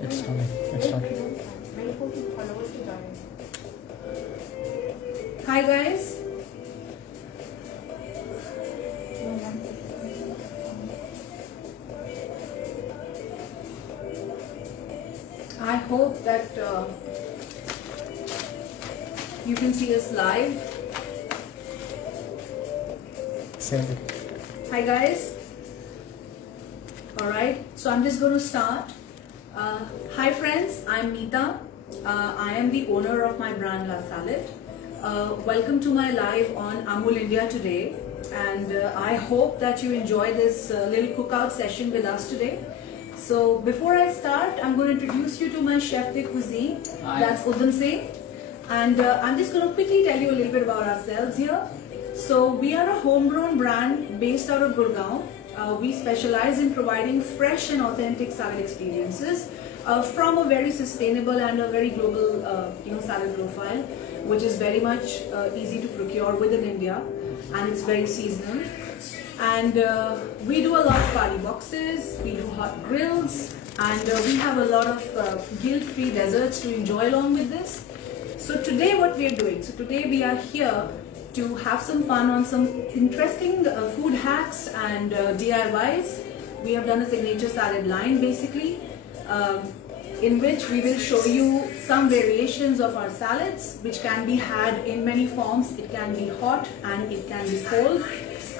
It's starting. Hi guys. I hope that you can see us live. Send it. Hi guys. Alright, so I'm just going to start. Hi friends, I'm Meeta. I am the owner of my brand La Salad. Welcome to my live on Amul India today, and I hope that you enjoy this little cookout session with us today. So before I start, I'm going to introduce you to my chef de cuisine. Hi. That's Udham Singh, and I'm just going to quickly tell you a little bit about ourselves here. So we are a homegrown brand based out of Gurgaon. We specialize in providing fresh and authentic salad experiences from a very sustainable and a very global salad profile, which is very much easy to procure within India, and it's very seasonal. And we do a lot of party boxes, we do hot grills, and we have a lot of guilt-free desserts to enjoy along with this. So today what we are doing, we are here to have some fun on some interesting food hacks and DIYs. We have done a signature salad line basically, in which we will show you some variations of our salads, which can be had in many forms. It can be hot and it can be cold.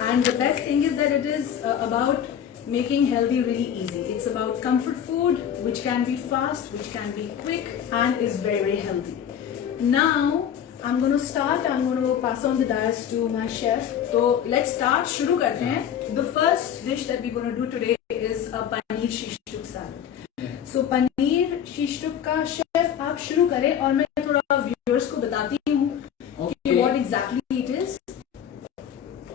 And the best thing is that it is about making healthy really easy. It's about comfort food, which can be fast, which can be quick, and is very, very healthy. Now, I'm going to pass on the dais to my chef. So let's start. शुरू करते हैं. The first dish that we're going to do today is a paneer shish tuk salad. So paneer shish tuk का chef आप शुरू करें और मैं थोड़ा viewers को बताती हूँ कि what exactly it is.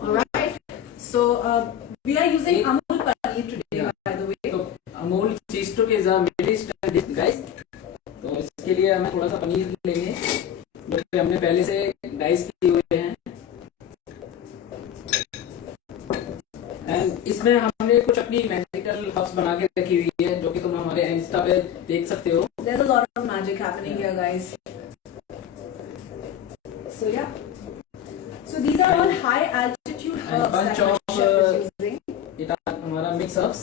Alright. So we are using Amul paneer today, by the way. तो Amul shish tuk is a middle eastern dish, guys. तो इसके लिए हमें थोड़ा सा पनीर लेंगे जो हमने पहले से डाइस किए हुए हैं, एंड इसमें हमने कुछ अपनी मैजिकल हर्ब्स बना के रखी हुई है जो कि तुम हमारे इंस्टा पे देख सकते हो. There's a lot of magic happening here, guys. So yeah. So these are all high altitude herbs bunch that my of, chef is using. ये हमारा mix herbs.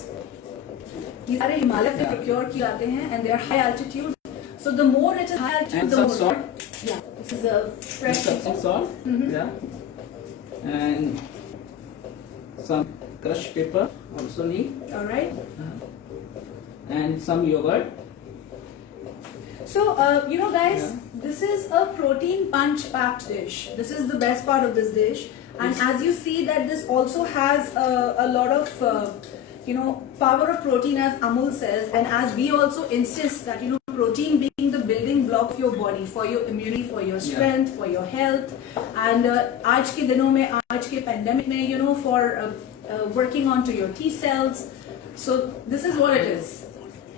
These are Himalaya से procure किए जाते हैं and they are high altitude. So the more it is high altitude, And the some more. salt. Yeah, this is a fresh Some salt. Yeah. And some crushed pepper also need. All right. And some yogurt. So guys, this is a protein punch packed dish. This is the best part of this dish, and as you see that this also has a lot of power of protein, as Amul says, and as we also insist that protein being the building block for your body, for your immunity, for your strength, for your health, and आज के दिनों में, आज के pandemic में, for working onto your T cells. So this is what it is.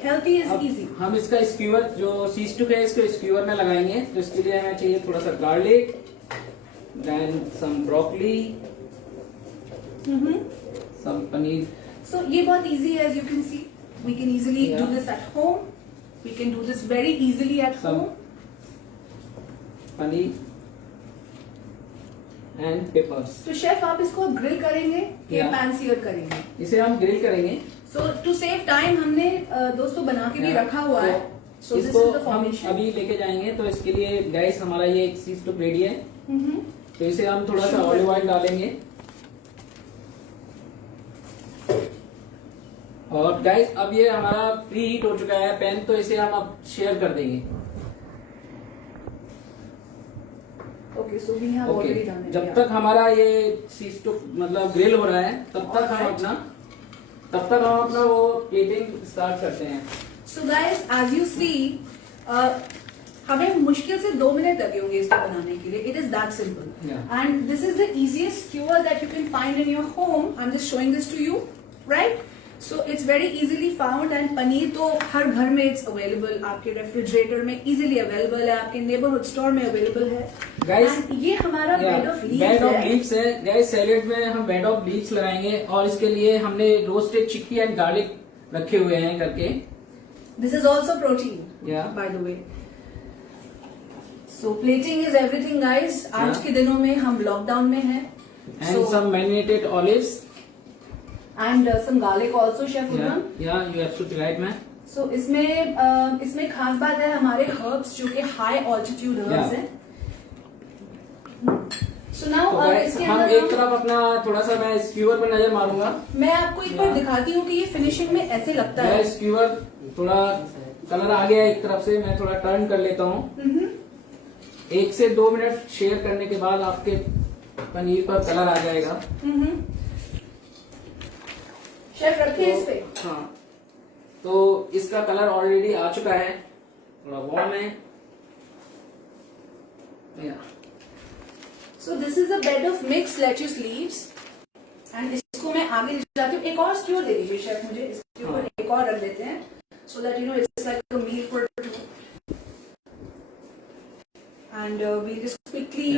Healthy is easy. हम इसका square जो शीश टुक है इसको स्क्यूअर में लगाएंगे, तो इसके लिए हमें चाहिए थोड़ा सा garlic, then some broccoli, some paneer. So ये बहुत easy है, as you can see. We can easily do this at home. We can do this very easily at home. Paneer and peppers. तो शेफ आप इसको grill करेंगे या pan shear करेंगे? इसे हम ग्रिल करेंगे. So to save time हमने दोस्तों बना के भी रखा हुआ है. So this is इसको the हम formation. अभी लेके जाएंगे, तो इसके लिए गैस हमारा ये एक शीश टुक रेडी है. तो इसे हम थोड़ा सा ऑलिव ऑयल डालेंगे. और गाइस अब ये हमारा प्री हीट हो चुका है पैन, तो इसे हम अब शेयर कर देंगे. Okay, so we have already done it. जब तक हमारा ये शीश टुक मतलब ग्रिल हो रहा है तब तक हम अपना वो प्लेटिंग स्टार्ट करते हैं. So guys, as you see, हमें मुश्किल से 2 मिनट लगे होंगे इसको बनाने के लिए. It is that simple. And this is the easiest skewer that you can find in your home. I'm just showing this to you, right? So it's very easily found, and paneer तो हर घर में it's available. आपके refrigerator में easily available है, आपके neighborhood store में available है. Guys, ये हमारा bed of leaves है. Guys, सैलेड में हम bed of leaves लगाएंगे, और इसके लिए हमने रोस्टेड चिकपी एंड गार्लिक रखे हुए हैं करके. This is also protein. Yeah. By the way. So plating is everything, guys. आज के दिनों में हम लॉकडाउन में हैं. And some marinated olives. And some garlic also, Chef Udman. Yeah, you absolutely right, man. So इसमें खास बात है हमारे herbs जो कि high altitude herbs हैं. So now तो इसके हम अंदर एक तरफ अपना थोड़ा सा मैं स्क्यूअर पर नजर मारूंगा. मैं आपको एक बार दिखाती हूँ कि ये फिनिशिंग में ऐसे लगता है. मैं स्क्यूअर थोड़ा कलर आ गया एक तरफ से, मैं थोड़ा टर्न कर लेता हूँ. 1 से 2 मिनट शेयर करने के बाद आपके पनीर पर कलर आ जाएगा. शेफ रखिए इस पे. हाँ, तो इसका कलर ऑलरेडी आ चुका है, थोड़ा वार्म है. So this is a bed of mixed lettuce leaves and इसको मैं आगे ले जाती हूँ. एक और स्क्यूअर दे दीजिए शेफ मुझे. इसके ऊपर एक और रख देते हैं so that you know it's like a meal for two. And we'll just quickly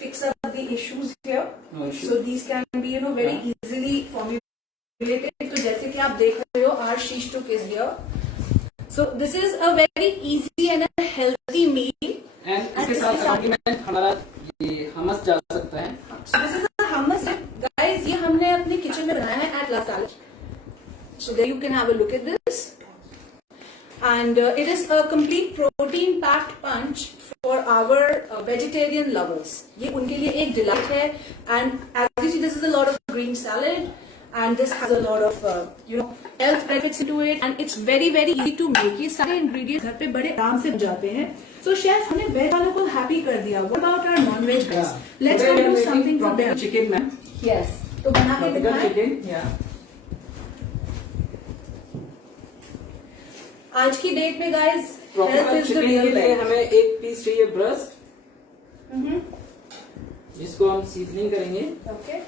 fix up the issues here. No issue. So these can be very easily formulated. तो जैसे कि आप देख रहे हो, our sheesh took is here. So this is a very easy and a healthy meal. And इसके साथ accompaniment हमारा ये hummus जा सकता है. So this is a hummus, guys. ये हमने अपने किचन में बनाया है at La Salle. So there you can have a look at this. And it is a complete protein-packed punch for our vegetarian lovers. ये उनके लिए एक delight है. And as you see, this is a lot of green salad. And this has a lot of health benefits into it, and it's very easy to make. ये सारे ingredients घर पे बड़े आराम से बन जाते हैं. So chef, हमने वेज वालों को हैप्पी कर दिया. What about our non-veg guys? Let's go do something for them. Chicken, man. Yes. तो बना के दिखाएं. Chicken, yeah. आज की डेट में guys, health is the chicken real के लिए wealth. हमें एक पीस चाहिए ब्रेस्ट, जिसको हम सीजनिंग करेंगे. Okay.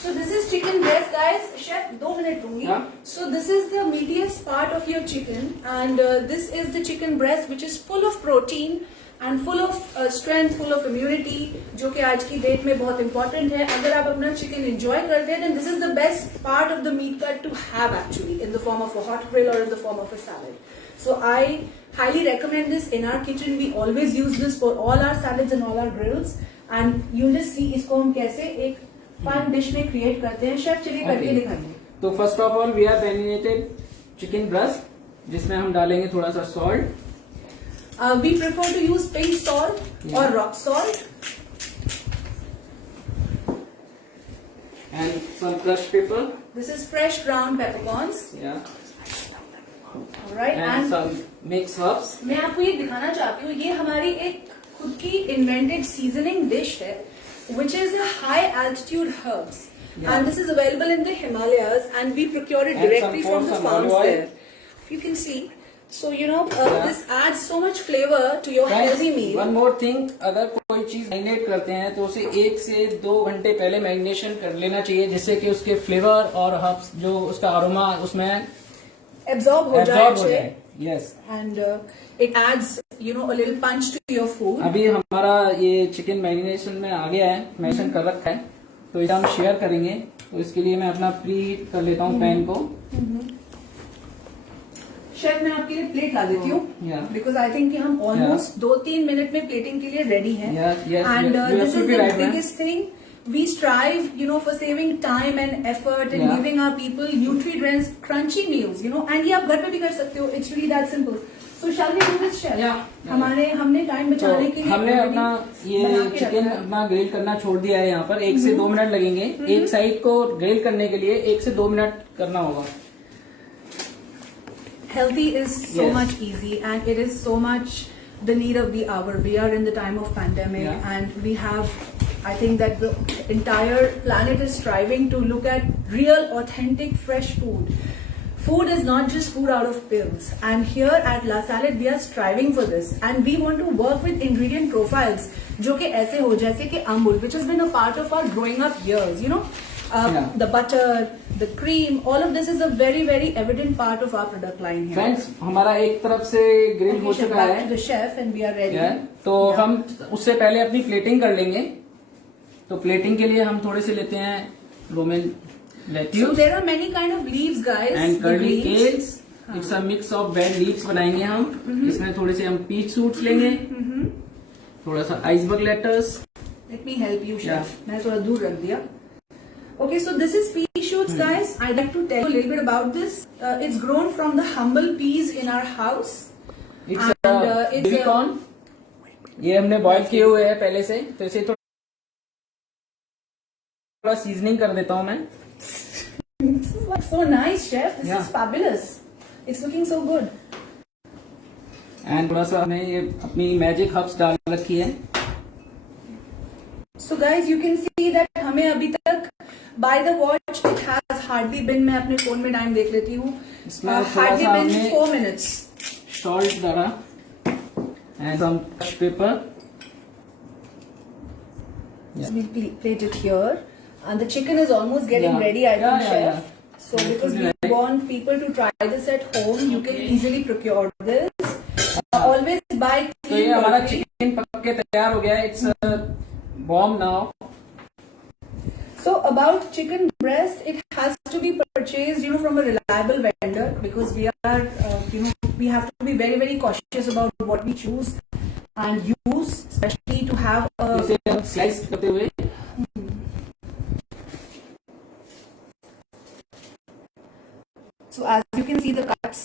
So this is chicken breast, guys. Chef, 2 minutes दूंगी. Yeah. So this is the meatiest part of your chicken, and this is the chicken breast, which is full of protein and full of strength, full of immunity, जो कि आज की date में बहुत important है. अगर आप अपना chicken enjoy करते हैं, then this is the best part of the meat cut to have actually in the form of a hot grill or in the form of a salad. So I highly recommend this in our kitchen. We always use this for all our salads and all our grills, and you just see इसको हम कैसे एक fun dish में create करते हैं. Chef चलिए करके दिखाइए. तो first of all we are marinated chicken breast, जिसमें हम डालेंगे थोड़ा सा salt. We prefer to use pink salt और rock salt and some crushed pepper. This is fresh ground peppercorns. Right. And some mix herbs. मैं आपको ये दिखाना चाहती हूँ, ये हमारी एक खुद की इन्वेंटेड सीजनिंग डिश है, which is a high altitude herbs. And this is available in the Himalayas, and we procure it directly from the farms there. If you can see. So this adds so much flavor to your healthy meal. One more thing, अगर कोई चीज marinate करते हैं तो उसे 1 से 2 घंटे पहले मैरिनेशन कर लेना चाहिए, जिससे कि उसके फ्लेवर और हर्ब्स जो उसका अरोमा उसमें absorb हो जाए. Yes. And it adds a little punch to your food. अभी हमारा ये चिकन मैरिनेशन में आ गया है, मैरिनेशन कर रखा है, तो इसे हम शेयर करेंगे. तो इसके लिए मैं अपना प्री हीट कर लेता हूँ पैन को. शेफ, मैं आपके लिए प्लेट ला देती हूँ, बिकॉज आई थिंक कि हम ऑलमोस्ट 2-3 मिनट में प्लेटिंग के लिए रेडी हैं. And this is the biggest thing. We strive, for saving time and effort and giving our people nutrient-dense, crunchy meals, and ये आप घर पे भी कर सकते हो. It's really that simple. So shall we do this, chef? हमने time बचाने के लिए हमने अपना ये चिकन अपना ग्रिल करना छोड़ दिया है. यहाँ पर 1 से 2 मिनट लगेंगे. एक साइड को ग्रिल करने के लिए 1 से 2 मिनट करना होगा. Healthy is so much easy, and it is so much the need of the hour. We are in the time of pandemic, and we have, I think that the entire planet is striving to look at real, authentic, fresh food. Food is not just food out of pills, and here at La Salad we are striving for this, and we want to work with ingredient profiles जो कि ऐसे हो जैसे कि Amul, which has been a part of our growing up years. The butter, the cream, all of this is a very evident part of our product line here. Friends, हमारा एक तरफ से ग्रिल हो चुका है. The chef and we are ready. तो हम उससे पहले अपनी प्लेटिंग कर लेंगे. तो प्लेटिंग के लिए हम थोड़े से लेते हैं Roman lettuce. So there are many kind of leaves, guys. And curly kales. It's a mix of bed leaves बनाएंगे हम। इसमें थोड़े से हम पीच सूट्स लेंगे, थोड़ा सा iceberg letters. Let me help you, chef. Yeah. मैंने थोड़ा दूर रख दिया. Okay, so this is pea shoots, guys. I'd like to tell you a little bit about this. It's grown from the humble peas in our house. It's it's baby corn. ये हमने boil किए हुए हैं पहले से, तो इसे थोड़ा सीजनिंग कर देता हूँ मैं। This is like so nice, chef. This Yeah. is fabulous. It's looking so good. And थोड़ा सा हमने ये अपनी मैजिक हर्ब्स डाल रखी है। So guys, you can see that हमें अभी तक by the watch it has hardly been, मैं अपने फोन में टाइम देख लेती हूँ, इसमें थोड़ा hardly सा been हमने 4 minutes. सॉल्ट डाला and some pepper. So we plate it here, and the chicken is almost getting Yeah. ready, I think, Yeah, chef. yeah. So because we Right. want people to try this at home, you can easily procure this. Always buy तो clean ये हमारा poultry. Chicken पक के तैयार हो गया है। It's warm now. So about chicken breast, it has to be purchased, from a reliable vendor, because we are, we have to be very, very cautious about what we choose and use, especially to have a. इसे हम slice करते हुए So as you can see the cuts.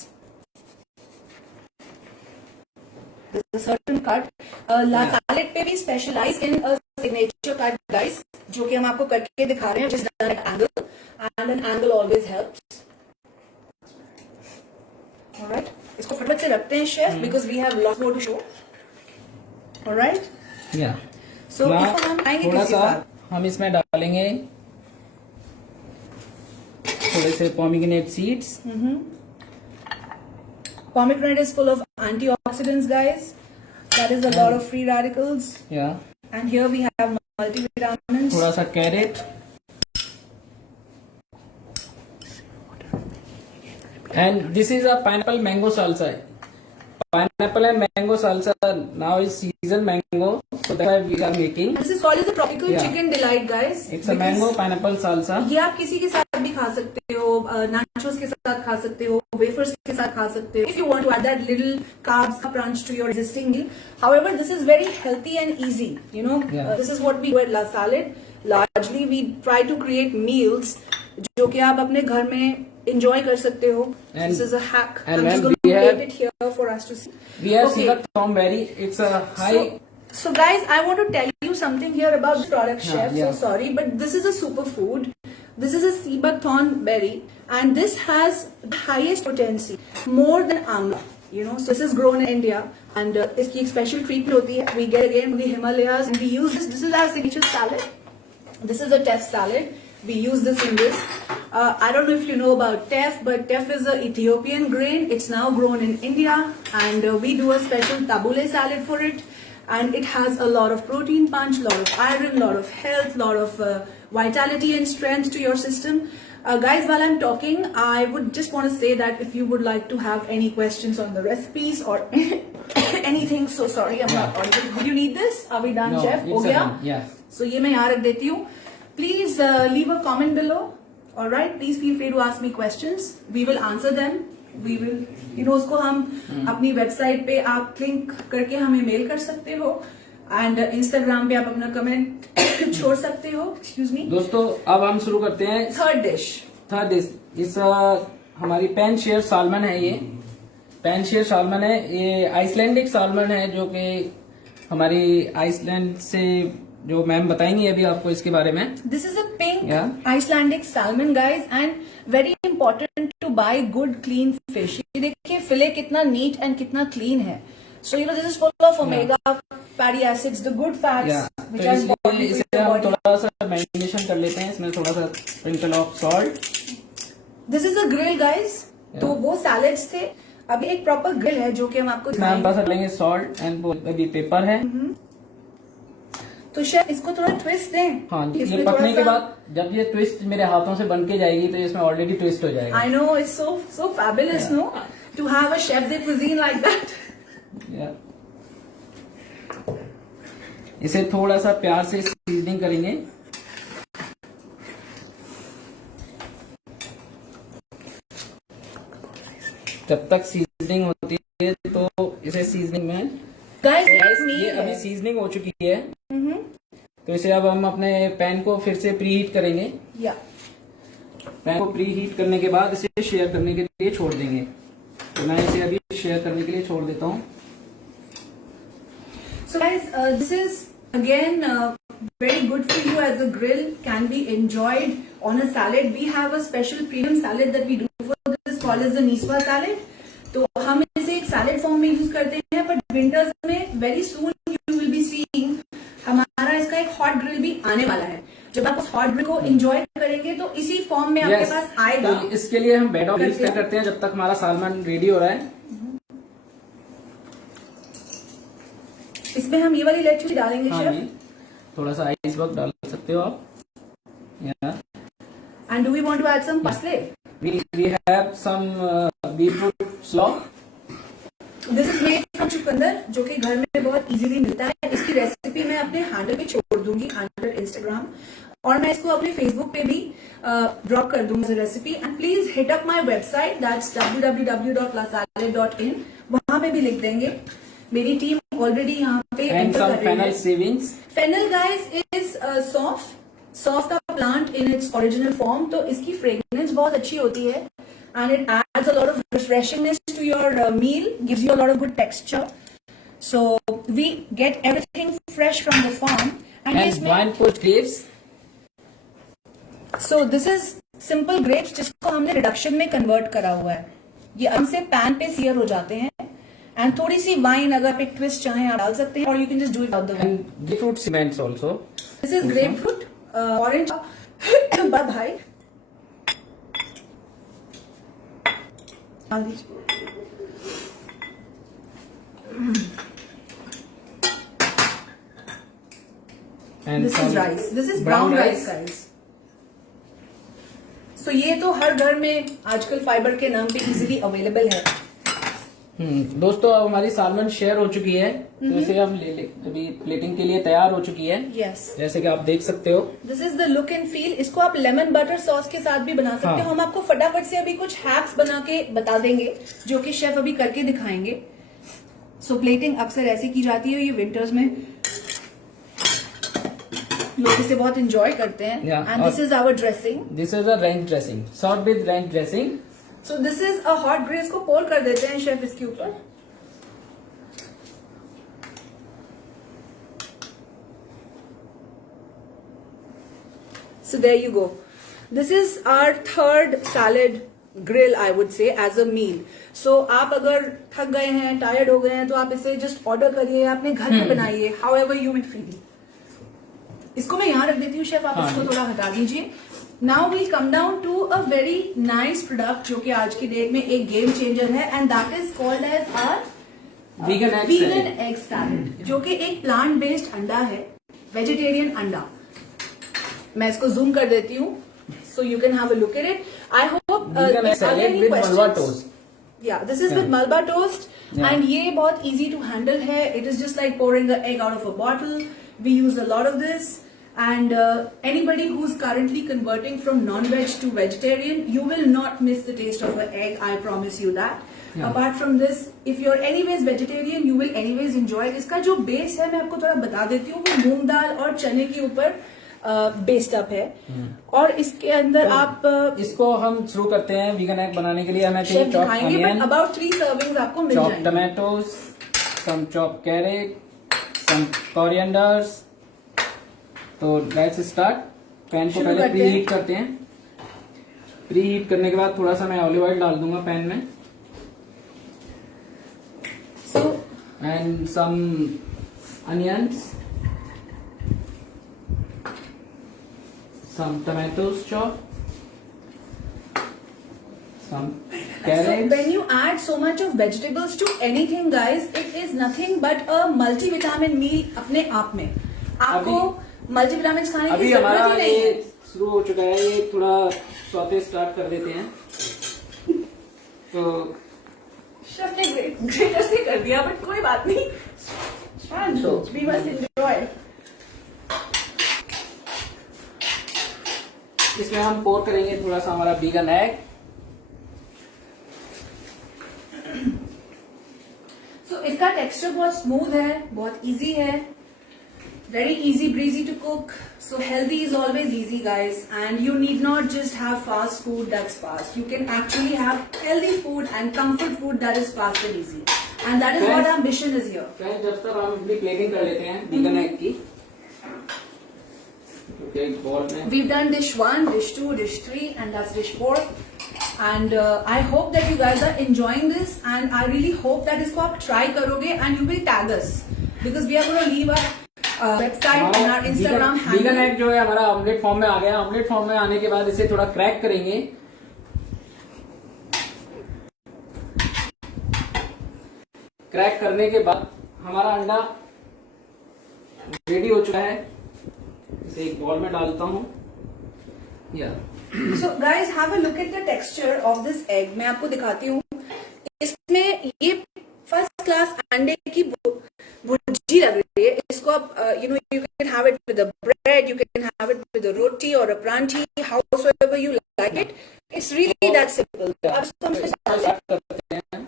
There's a certain cut. La Salad पे भी specialize in a signature cut, guys, जो कि हम आपको करके दिखा रहे हैं, just done at angle, and an angle always helps. Alright, इसको फटाफट से रखते हैं chef, because we have lots more to show. Alright, या so इसको हम खाएंगे थोड़ा किसके सा साथ? हम इसमें डालेंगे थोड़े से pomegranate seeds. Pomegranate is full of antioxidants, guys. That is a lot of free radicals. या And here we have multivitamins. थोड़ा सा carrot and this is a pineapple mango salsa. Pineapple and mango salsa now is season mango, so that's why we are making. This is called as a tropical Yeah. chicken delight, guys. It's a Because mango pineapple salsa. ये आप किसी के साथ भी खा सकते हो, nachos के साथ खा सकते हो, wafers के साथ खा सकते हो. If you want to add that little carbs crunch to your existing meal. However, this is very healthy and easy. Yeah. This is what we do at La Salad. Largely, we try to create meals जो कि आप अपने घर में enjoy कर सकते हो. This is a hack. and I'm just when going to we plate have- it here for us to see. We have Okay. Seabuck Thornberry. It's a high. So guys, I want to tell you something here about the product, chef. yeah. So sorry, but this is a superfood. This is a Seabuck thornberry, and this has the highest potency, more than amla. So this is grown in India, and इसकी एक special treatment होती है. We get again from the Himalayas, and we use this. This is our signature salad. This is a teff salad. We use this in this. I don't know if you know about teff, but teff is an Ethiopian grain. It's now grown in India, and we do a special tabbouleh salad for it. And it has a lot of protein punch, lot of iron, lot of health, lot of vitality and strength to your system. Guys, while I'm talking, I would just want to say that if you would like to have any questions on the recipes or anything, so sorry, I'm not audible. Would you need this? Are we done, No, chef? it's हो गया? done, yeah. So ये मैं यहाँ रख देती हूँ. Please leave a comment below. All right. Please feel free to ask me questions. We will answer them. We will, उसको हम अपनी वेबसाइट पे आप क्लिक करके हमें मेल कर सकते हो, एंड इंस्टाग्राम पे आप अपना कमेंट छोड़ सकते हो. Excuse me. दोस्तों अब हम शुरू करते हैं थर्ड डिश. Third dish. इस हमारी पैनशेयर सालमन है। ये पैनशेयर सालमन है। ये आइसलैंडिक सालमन है, जो कि हमारी आइसलैंड से जो मैम बताएंगी अभी आपको इसके बारे में। This is a pink Yeah. Icelandic salmon, guys, and very important to buy good clean fish. ये देखिए फिले कितना neat and कितना clean है. So this is full of omega fatty acids, the good fats, या which तो are इसलिए important for इसे your हम body. थोड़ा सा मैरिनेशन कर लेते हैं। इसमें थोड़ा सा sprinkle of salt. This is a grill, guys. तो वो salads थे. अभी एक proper grill है जो कि हम आपको इसमें हम दिखाएंगे. बस लेंगे सॉल्ट एंड अभी पेपर है। तो शेफ इसको थोड़ा ट्विस्ट दें. हाँ, ये इसमें पकने थोड़ा के सा- बाद जब ये ट्विस्ट मेरे हाथों से बन के जाएगी तो इसमें ऑलरेडी ट्विस्ट हो जाएगा। I know, it's so fabulous, Yeah. no? To have a chef de cuisine like that. या इसे थोड़ा सा प्यार से सीजनिंग करेंगे। जब तक सीजनिंग होती है तो इसे सीजनिंग में गाइस ये अभी सीजनिंग हो चुकी है, तो इसे अब हम अपने पैन को फिर से प्री हीट करेंगे। या पैन को प्री हीट करने के बाद इसे शेयर करने के लिए छोड़ देंगे। तो मैं इसे अभी शेयर करने के लिए छोड़ देता हूँ। So guys, this is again very good for you as a grill, can be enjoyed on a salad. We have a special premium salad that we do for this called as the Niswa salad. तो हम इसे एक salad form में use करते हैं, but winters में very soon you will be seeing हमारा इसका एक hot grill भी आने वाला है। जब आप उस hot grill को enjoy करेंगे तो इसी form में आपके पास आएगा। तो इसके लिए हम बेड ऑफ लीव्स क्या करते हैं, जब तक हमारा सालमन रेडी हो रहा है इसमें हम ये वाली रेड चिली डालेंगे। हाँ शेफ, जी, थोड़ा सा आइस बॉक्स डाल सकते हो आप। And do we want to add some parsley? We have some beetroot slaw. This is made from chukandar, जो कि घर में बहुत इजीली मिलता है। इसकी रेसिपी मैं अपने हैंडल पे छोड़ दूंगी, हैंडल इंस्टाग्राम, और मैं इसको अपने फेसबुक पे भी ड्रॉप कर दूंगी recipe. And please hit up my website, that's www.lasalad.in, वहां पे भी लिख देंगे। मेरी टीम ऑलरेडी यहाँ पे And some कर रही fennel है। savings. फेनल गाइस इज सौंफ का plant in its original form, तो इसकी फ्रेग्रेंस बहुत अच्छी होती है and it adds a lot of refreshingness to your meal, gives you a lot of good texture. So we get everything fresh from the farm. And And wine put grapes. so this is simple grapes जिसको हमने reduction में convert करा हुआ है। ये आराम से pan पे सीयर हो जाते हैं। एंड थोड़ी सी वाइन अगर एक ट्विस्ट चाहें आप डाल सकते हैं, और you can just do it out the wine. And grapefruit cements also. This is grapefruit orange but भाई डाल दीजिए। And this is some rice, this is brown brown rice rice. Guys. So ये तो हर घर में आजकल fibre के नाम पे इजीली अवेलेबल है। दोस्तों अब हमारी सालमन शेयर हो चुकी है, तो इसे हम ले अभी प्लेटिंग के लिए तैयार हो चुकी है। यस, जैसे कि आप देख सकते हो। This is the look and feel. इसको आप लेमन बटर सॉस के साथ भी बना सकते हाँ। हो। हम आपको फटाफट से अभी कुछ हैक्स बना के बता देंगे, जो कि शेफ अभी करके दिखाएंगे। सो प्लेटिंग अक्सर ऐसे की जाती है, ये विंटर्स में लोग इसे बहुत एंजॉय करते हैं। Yeah, and this is our dressing. This is a ranch dressing, serve with ranch dressing. So this is a hot grace को पोर कर देते हैं शेफ इसके ऊपर। So there you go. This is our third salad grill, I would say, as a meal. So आप अगर थक गए हैं, टायर्ड हो गए हैं, तो आप इसे जस्ट ऑर्डर करिए, अपने घर में बनाइए, however you will feel. इसको मैं यहाँ रख देती हूँ शेफ, आप इसको थोड़ा हटा दीजिए। Now we'll come down to a very nice product जो कि आज की डेट में एक गेम चेंजर है, and that is called as our vegan egg salad, जो कि एक प्लांट बेस्ड अंडा है, वेजिटेरियन अंडा। मैं इसको जूम कर देती हूँ, so you can have a look at it. I hope vegan egg salad with malwa toast. Yeah, this is with malba toast, and ये बहुत easy to handle है. It is just like pouring an egg out of a bottle. We use a lot of this, and anybody who's currently converting from non-veg to vegetarian, you will not miss the taste of an egg. I promise you that. Yeah. Apart from this, if you're anyways vegetarian, you will anyways enjoy it. इसका जो base है मैं आपको थोड़ा बता देती हूँ, वो मूंग दाल और चने के ऊपर बेस्ड अप है। और इसके अंदर तो आप इसको हम शुरू करते हैं वीगन एग बनाने के लिए। हमें चाहिए चॉप अनियन, अबाउट 3 सर्विंग्स आपको मिल चॉप जाएंगे। टमाटोज, सम चॉप कैरेट, सम कोरिएंडर्स। तो लेट्स स्टार्ट। पैन को पहले प्री हीट करते हैं। प्री हीट करने के बाद थोड़ा सा मैं ऑलिव ऑयल डाल दूंगा पैन में, and some onions, some tomatoes chopped, some carrots. So when you add so much of vegetables to anything, guys, it is nothing but a multivitamin meal अपने आप में। आपको मल्टीविटामिन खाने की अभी जरूरत हमारा ही नहीं ये है। शुरू हो चुका है, ये थोड़ा सौते स्टार्ट कर देते हैं। तो शेफ ने ग्रेटर से कर दिया, बट कोई बात नहीं। We must enjoy. इसमें हम पोर करेंगे थोड़ा सा हमारा वीगन एग। इसका टेक्सचर बहुत स्मूथ है, बहुत इजी है, very easy breezy to cook. So healthy is always easy, guys, and you need not just have fast food that's fast. You can actually have healthy food and comfort food that is fast and easy, and that is what our mission is here. Friends, जब तक हम अपनी plating कर लेते हैं vegan egg की, एक ball में We've done dish 1, dish 2, dish 3, and that's dish 4. And I hope that you guys are enjoying this, and I really hope that इसको आप try करोगे and you will tag us because we are going to leave our website and our Instagram handle. Vegan egg जो है हमारा omelette form में आ गया। Omelette form में आने के बाद इसे थोड़ा क्रैक करेंगे। क्रैक करने के बाद हमारा अंडा रेडी हो चुका है। इसे एक बॉल में डालता हूँ। So guys, have a look at the texture of this egg. मैं आपको दिखाती हूँ। इसमें ये फर्स्ट क्लास अंडे की भुर्जी लग रही है। इसको आप you can have it with a bread, you can have it with a roti or a pranchi, however you like it. It's really that simple. अब इसको हम स्टार्ट करते हैं।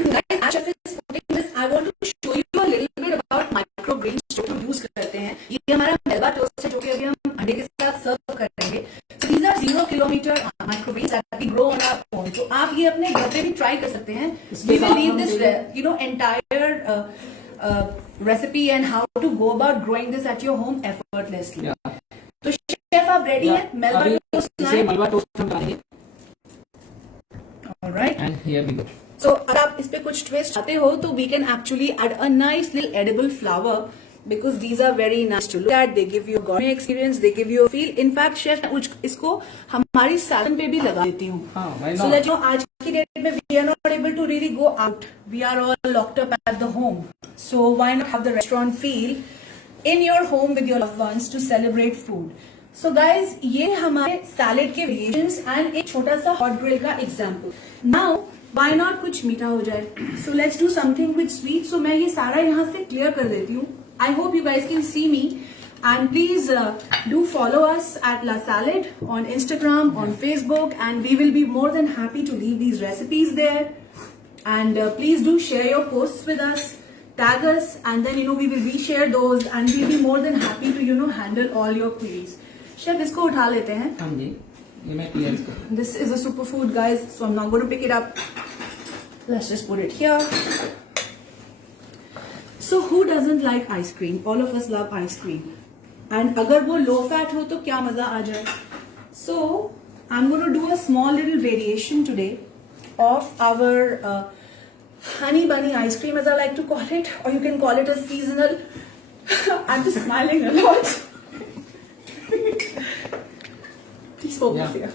Guys, as chef is putting this, I want to show you a little bit about microgreens जो हम use करते हैं। ये हमारा मेलबा टोस्ट है जो कि अभी हम अंडे के साथ सर्व करेंगे। So these are 0 kilometer microgreens that we grow on our own. तो आप ये अपने घर पे भी ट्राई कर सकते हैं। We will leave this entire recipe and how to go about growing this at your home effortlessly. तो शेफ आप रेडी हैं? मेलबा टोस्ट इसे मेलबा टोस्ट हम डालेंगे। Alright. And here we go. So अगर आप इस पे कुछ ट्विस्ट चाहते हो तो we can actually add a nice little edible flower because these are very nice to look at. They give you a gourmet experience. They give you a feel. In fact, chef इसको हमारी सैलन पे भी लगा देती हूँ। So that आज की date में we are not able to really go out. We are all locked up at the home. So why not have the restaurant feel in your home with your loved ones to celebrate food? So guys, ये हमारे salad के variations and एक छोटा सा hot grill का example. Now why not कुछ मीठा हो जाए? So let's do something with sweet. So मैं ये सारा यहाँ से clear कर देती हूँ. I hope you guys can see me. And please do follow us at La Salad on Instagram, on Facebook, and we will be more than happy to leave these recipes there. And please do share your posts with us, tag us, and then we will reshare those, and we'll be more than happy to handle all your queries. Chef, इसको उठा लेते हैं। हाँ जी, ये मैं clear इसको। This is a superfood, guys, so I'm not going to pick it up. Let's just put it here. So who doesn't like ice cream? All of us love ice cream. And अगर वो low fat हो तो क्या मजा आ जाए? So I'm going to do a small little variation today of our honey bunny ice cream, as I like to call it, or you can call it a seasonal. I'm just smiling a lot. Please focus here.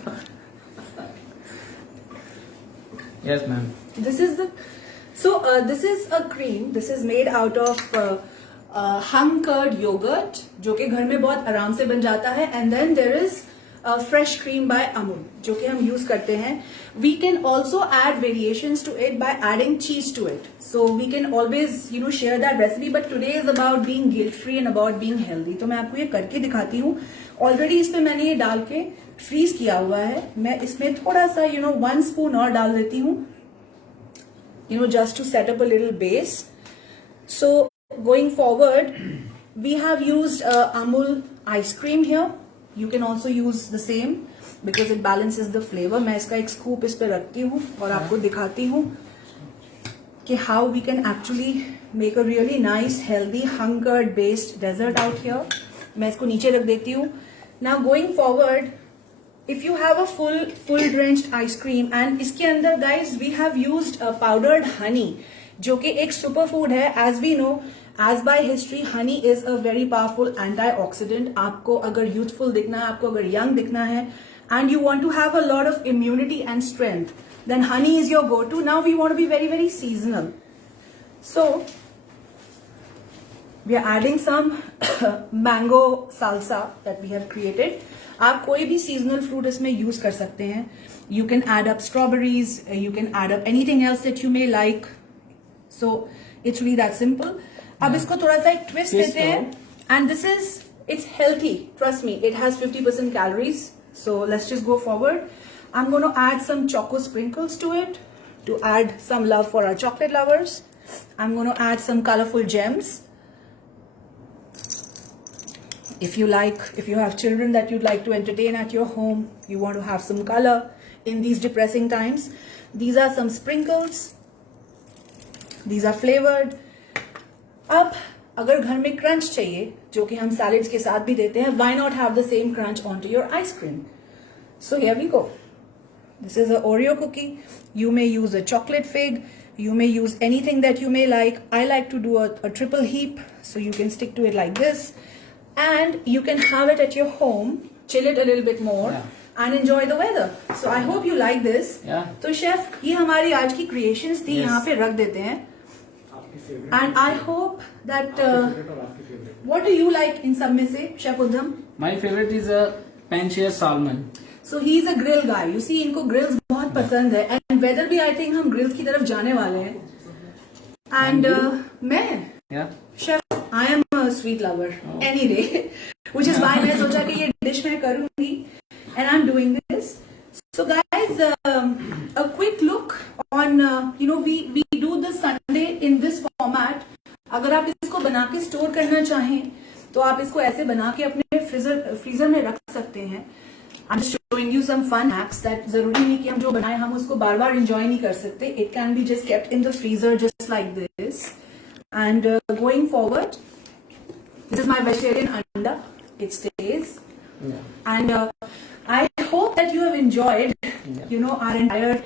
Yes, ma'am. This is the this is a cream. This is made out of hung curd yogurt, जो कि घर में बहुत आराम से बन जाता है. And then there is fresh cream by Amul, जो कि हम use करते हैं. We can also add variations to it by adding cheese to it. So we can always share that recipe. But today is about being guilt free and about being healthy. तो मैं आपको ये करके दिखाती हूँ. Already इसमें मैंने ये डाल के फ्रीज किया हुआ है. मैं इसमें थोड़ा सा 1 spoon और डाल देती हूँ. Just to set up a little base. So going forward, we have used Amul ice cream here. You can also use the same because it balances the flavor. मैं इसका एक scoop इस पे रखती हूँ और आपको दिखाती हूँ कि how we can actually make a really nice, healthy, hung-curd based dessert out here. मैं इसको नीचे रख देती हूँ. Now going forward, if you have a full drenched ice cream, and इसके अंदर guys we have used powdered honey, जो कि एक superfood है. As we know, as by history, honey is a very powerful antioxidant. आपको अगर youthful दिखना है, आपको अगर young दिखना है, and you want to have a lot of immunity and strength, then honey is your go-to. Now we want to be very, very seasonal. So we are adding some mango salsa that we have created. आप कोई भी seasonal fruit इसमें use कर सकते हैं. You can add up strawberries, you can add up anything else that you may like. So it's really that simple. अब इसको थोड़ा सा एक twist देते हैं. And this is, it's healthy. Trust me, it has 50% calories. So let's just go forward. I'm going to add some choco sprinkles to it. to add some love for our chocolate lovers. I'm going to add some colorful gems. If you have children that you'd like to entertain at your home, you want to have some color in these depressing times. These are some sprinkles. These are flavored. अब अगर घर में crunch चाहिए, जो कि हम salads के साथ भी देते हैं, why not have the same crunch onto your ice cream? So here we go. This is an Oreo cookie. You may use a chocolate fig. You may use anything that you may like. I like to do a triple heap, so you can stick to it like this. And you can have it at your home, chill it a little bit more, and enjoy the weather. So I hope you like this. Yeah. तो chef ये हमारी आज की creations थी, यहाँ पे रख देते हैं. And I hope that what do you like in सब में से, Chef Uddham? My favorite is a pan-seared salmon. So he is a grill guy. You see, इनको grills बहुत पसंद है. And weather भी I think हम grills की तरफ जाने वाले हैं. And मैं, Chef, I am a sweet lover any day, which is why मैं सोचा कि ये dish मैं करूँगी. And I'm doing this. So guys, a quick look on we do this Sunday in this format. अगर आप इसको बना के स्टोर करना चाहें तो आप इसको ऐसे बना के अपने फ्रीजर में रख सकते हैं. I'm just showing you some fun hacks that जरूरी नहीं कि हम जो बनाए हम उसको बार बार enjoy नहीं कर सकते. It can be just kept in the freezer just like this. And going forward, this is my vegetarian anda. It stays. And I hope that you have enjoyed, our entire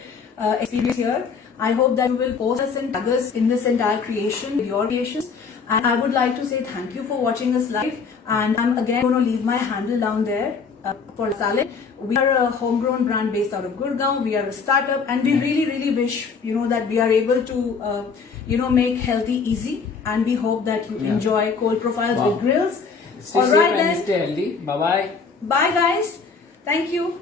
experience here. I hope that you will post us and tag us in this entire creation, your creations. And I would like to say thank you for watching us live. And I'm again going to leave my handle down there for Salad. We are a homegrown brand based out of Gurgaon. We are a startup, and we really wish, that we are able to, make healthy easy. And we hope that you enjoy cold profiles with grills. Stay safe and stay healthy. Bye-bye. Bye guys. Thank you.